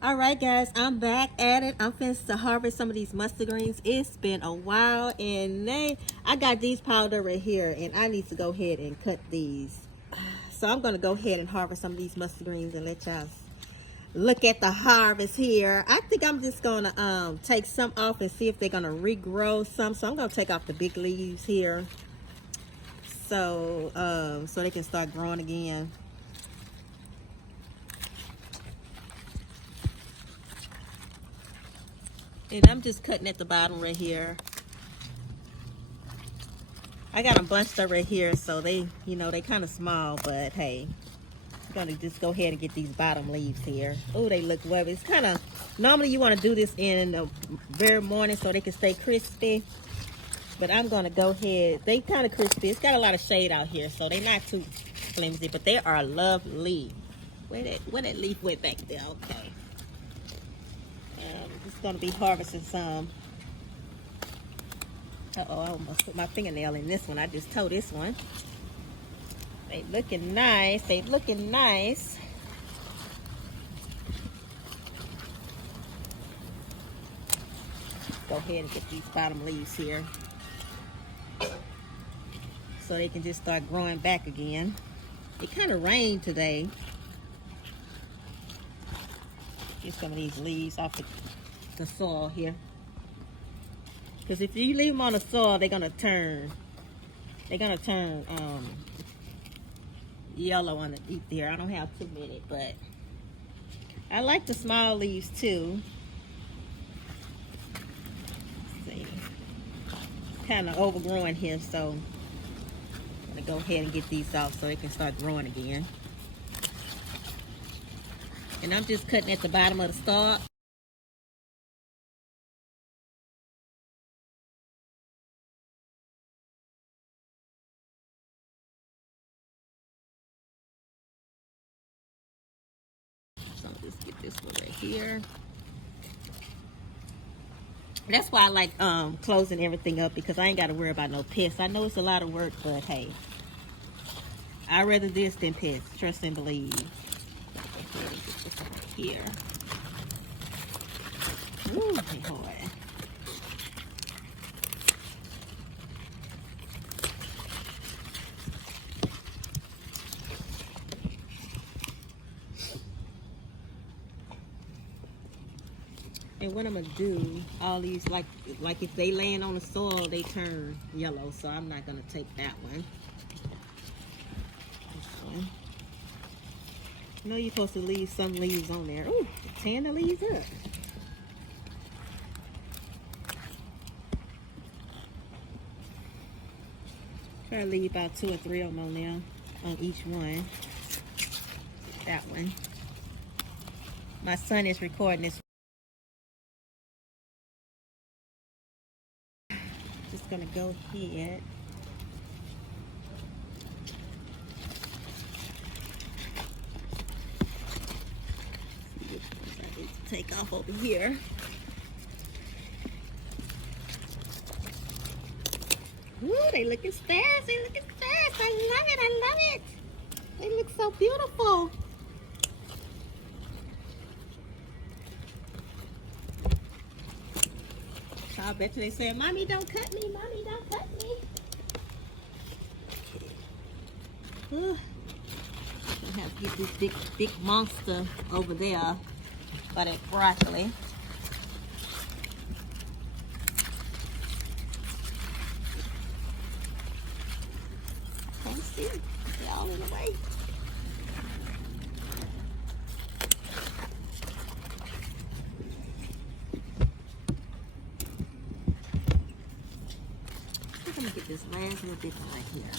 All right, guys, I'm back at it. I'm finished to harvest some of these mustard greens. It's been a while, and I got these powder right here, and I need to go ahead and cut these. So I'm gonna go ahead and harvest some of these mustard greens and let y'all look at the harvest here. I think I'm just gonna take some off and see if they're gonna regrow some. So I'm gonna take off the big leaves here, so they can start growing again. And I'm just cutting at the bottom right here. I got them bunched up right here, so they kind of small, but hey, I'm gonna just go ahead and get these bottom leaves here. Oh, they look webby. It's kind of, normally you want to do this in the very morning so they can stay crispy, but I'm gonna go ahead. They kind of crispy. It's got a lot of shade out here, so they're not too flimsy, but they are lovely. Where that leaf went back there? Okay. Just gonna be harvesting some. Uh-oh, I almost put my fingernail in this one. I just tore this one. They looking nice. They looking nice. Go ahead and get these bottom leaves here, so they can just start growing back again. It kind of rained today. Get some of these leaves off the soil here. Because if you leave them on the soil, they're gonna turn yellow underneath there. I don't have too many, but I like the small leaves too. See, kind of overgrowing here, so I'm gonna go ahead and get these off so they can start growing again. And I'm just cutting at the bottom of the stalk. So I'll just get this one right here. That's why I like closing everything up, because I ain't got to worry about no pests. I know it's a lot of work, but hey, I'd rather this than pests. Trust and believe. Get this one right here. Ooh, boy. And what I'm gonna do, all these, like if they land on the soil, they turn yellow. So I'm not gonna take that one. This one. You know you're supposed to leave some leaves on there. Ooh, tearing the leaves up. Try to leave about 2 or 3 of them on there, on each one. That one. My son is recording this. Just gonna go ahead. See which ones I need to take off over here. Ooh, they looking fast. They looking fast. I love it. I love it. They look so beautiful. So I bet you they say, "Mommy, don't cut me. Mommy, don't cut me." Ooh. I have to get this big monster over there for that broccoli. Can't see. They're all in the way. I'm gonna get this last little bit right here.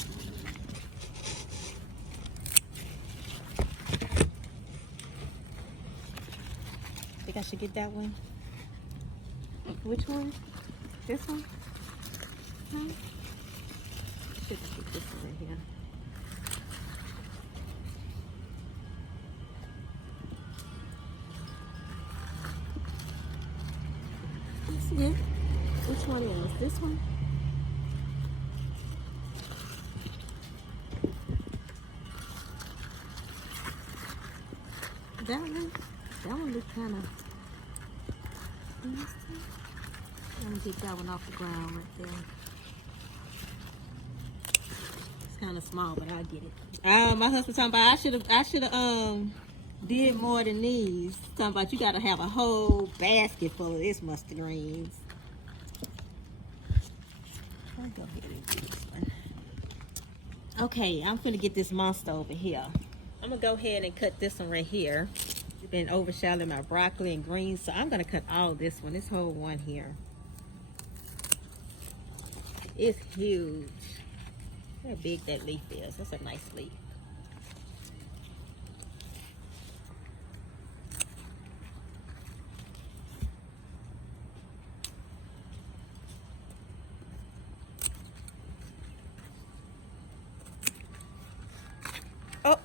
Think I should get that one? Which one? This one? Huh? Should get this one right here. That's it. Which one is this one? That one? That one look kind of. Let me get that one off the ground right there. It's kind of small, but I'll get it. My husband talking about I should have did more than these. Talking about you gotta have a whole basket full of this mustard greens. I'll go ahead and do this one. Okay, I'm gonna get this monster over here. I'm gonna go ahead and cut this one right here. It's been overshadowing my broccoli and greens, so I'm gonna cut all this one, this whole one here. It's huge. Look how big that leaf is. That's a nice leaf. Oh,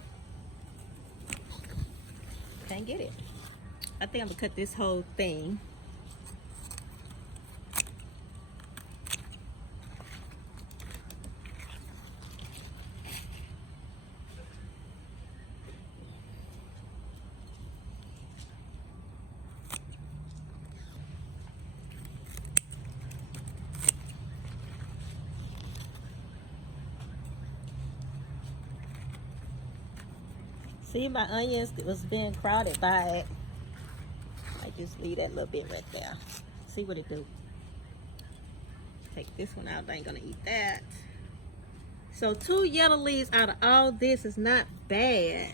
can't get it. I think I'm gonna cut this whole thing. See, my onions was being crowded by it. I just leave that little bit right there. See what it do. Take this one out. I ain't gonna eat that. So 2 yellow leaves out of all this is not bad.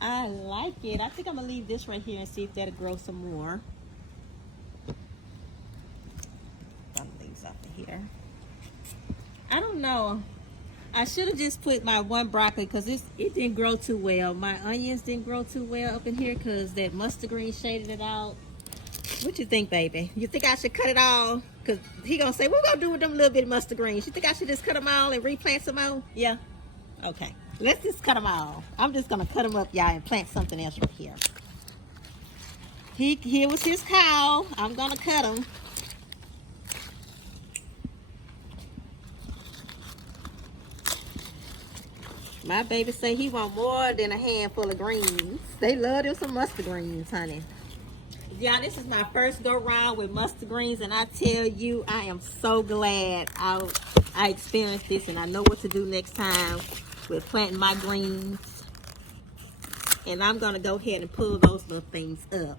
I like it. I think I'm gonna leave this right here and see if that'll grow some more. Some leaves up in here. I don't know. I should have just put my one broccoli because it didn't grow too well. My onions didn't grow too well up in here because that mustard green shaded it out. What you think, baby? You think I should cut it all? Because he gonna say, what we gonna do with them little bit of mustard greens? You think I should just cut them all and replant some more? Yeah? Okay. Let's just cut them all. I'm just gonna cut them up, y'all, and plant something else right here. Here was his cow. I'm gonna cut him. My baby say he want more than a handful of greens. They love them some mustard greens, honey. Yeah, this is my first go round with mustard greens, and I tell you, I am so glad I experienced this, and I know what to do next time with planting my greens. And I'm gonna go ahead and pull those little things up.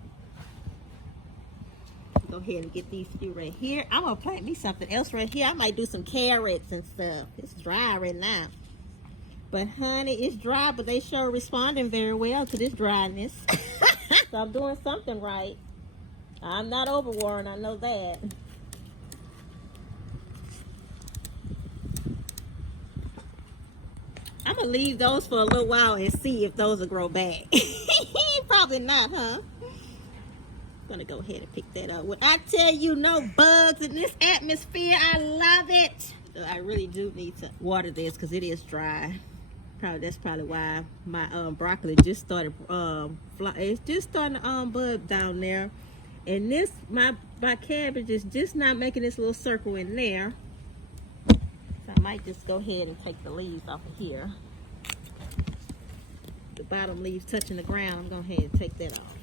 Go ahead and get these few right here. I'm gonna plant me something else right here. I might do some carrots and stuff. It's dry right now. But honey, it's dry, but they sure responding very well to this dryness. So I'm doing something right. I'm not overworn, I know that. I'm gonna leave those for a little while and see if those will grow back. Probably not, huh? I'm gonna go ahead and pick that up. When I tell you no bugs in this atmosphere, I love it. I really do need to water this because it is dry. That's probably why my broccoli just started it's just starting to bud down there, and this my cabbage is just not making this little circle in there, so I might just go ahead and take the leaves off of here. The bottom leaves touching the ground, I'm going to go ahead and take that off.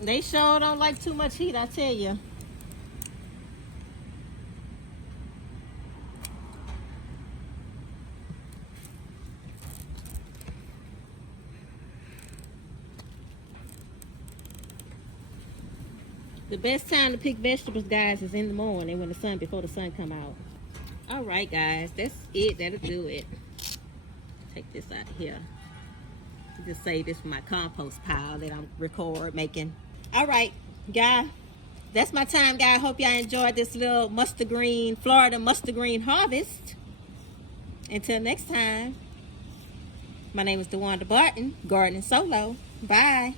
They sure don't like too much heat, I tell you. The best time to pick vegetables, guys, is in the morning before the sun come out. All right, guys, that's it. That'll do it. Take this out of here. Just save this for my compost pile that I'm making. All right, guys, that's my time, guys. Hope y'all enjoyed this little Florida mustard green harvest. Until next time, my name is DeWanda Barton, Gardening Solo. Bye.